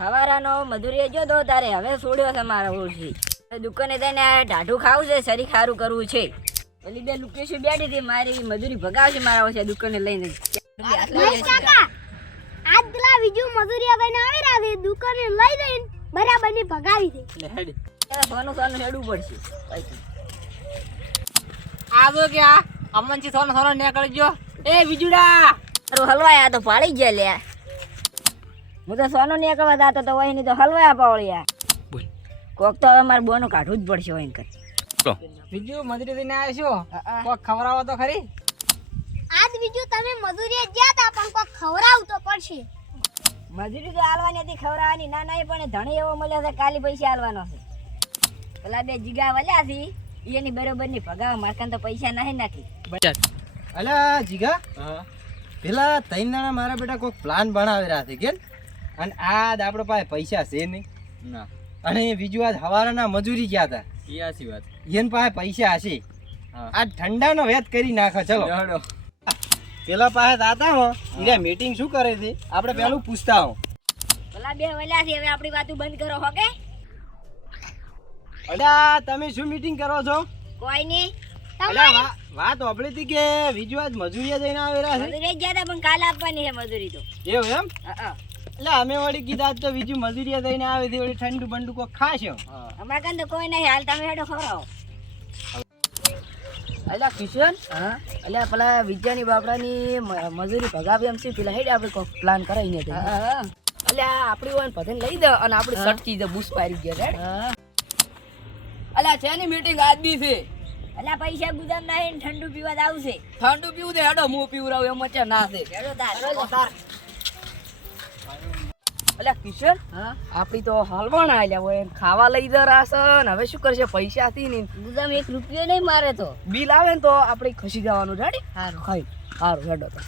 હવારાનો મજૂરી જો દો તારે હવે છોડ્યો છે મારા ઓળખી દુકાને જઈને ટાઢું ખાવું છે શરી ખારું કરવું છે પેલી બે લુકેશન બેઠી હતી મારી મજૂરી ભગાવશે મારા ઓછે દુકાને લઈને આજ પેલા બીજું મજૂરી લઈને આવી રહ્યા છે દુકાને લઈ જઈને બરાબર ની ભગાવી દે એટલે હેડ સોનું સોનું હેડવું પડશે આજો કે આ અમનજી સોનો સોનો નીકળજો એ બીજુડા તારું હલવાયા તો પાડી ગયા લે હું તો સોનો નીકળવા જાતો તો હોય નહીં તો હલવાયા પાવળ્યા બોલ કોક તો હવે મારે બોનું કાઢવું જ પડશે હોય કર બીજું મજૂરી દઈને આવ્યો કોક ખવડાવો તો ખરી આજ બીજું તમે મજૂરી જ્યાં તા પણ કોઈ ખવરાવ તો પડશે મજૂરી તો હાલવાની હતી ખવડાવવાની ના ના પણ ધણી એવો મળ્યો છે કાલી પૈસા હાલવાનો છે પેલા બે જીગા વલ્યા છે એની બરોબર ની ભગાવ મારકાન તો પૈસા નહીં નાખી અલા જીગા પેલા ત્રણ દાણા મારા બેટા કોઈ પ્લાન બનાવી રહ્યા છે કે અને આજ આપડે પાસે પૈસા છે નહીં ના અને બીજું આજ હવારના મજૂરી ગયા હતા એ આસી વાત એન પાસે પૈસા હશે આ ઠંડાનો વેત કરી નાખો ચલો પેલા પાસે દાતા હો ઈરે મીટિંગ શું કરે છે આપણે પેલું પૂછતા હો પેલા બે વલ્યા છે હવે આપણી વાતો બંધ કરો હો કે અલ્યા તમે શું મીટિંગ કરો છો કોઈ નહીં અલ્યા વાત ઓપડી હતી કે બીજું આજ મજૂરી જઈને આવી રહ્યા છે મજૂરી ગયા હતા પણ કાલે આપવાની છે મજૂરી તો એવું એમ એટલે અમે વળી કીધા તો બીજું મજૂરી થઈને આવે છે વળી ઠંડુ બંડુ કોઈ ખાશો અમારા કાન તો કોઈ નહીં હાલ તમે હેડો ખવડાવો અલ્યા કિશન અલ્યા પેલા વિદ્યાની બાપડાની મજૂરી ભગાવી એમ છે પેલા હેડ આપણે કોક પ્લાન કરાઈને અલ્યા આપણી ઓન પધન લઈ દે અને આપણી સટકી દે બુસ પારી ગયા હેડ અલ્યા છે ની મીટિંગ આજની છે અલ્યા પૈસા ગુદામ નહીં ઠંડુ પીવા જ આવશે ઠંડુ પીવું દે હેડો હું પીવરાવ એમ છે ના છે હેડો તાર અલ્યા કિશન આપણી તો હલવાના આલ્યા હોય ખાવા લઈ દે રાશન હવે શું કરશે પૈસા થી ને ગુદામ 1 રૂપિયો નહીં મારે તો બિલ આવે ને તો આપણે ખસી જવાનું રેડી સારું ખાઈ સારું હેડો તો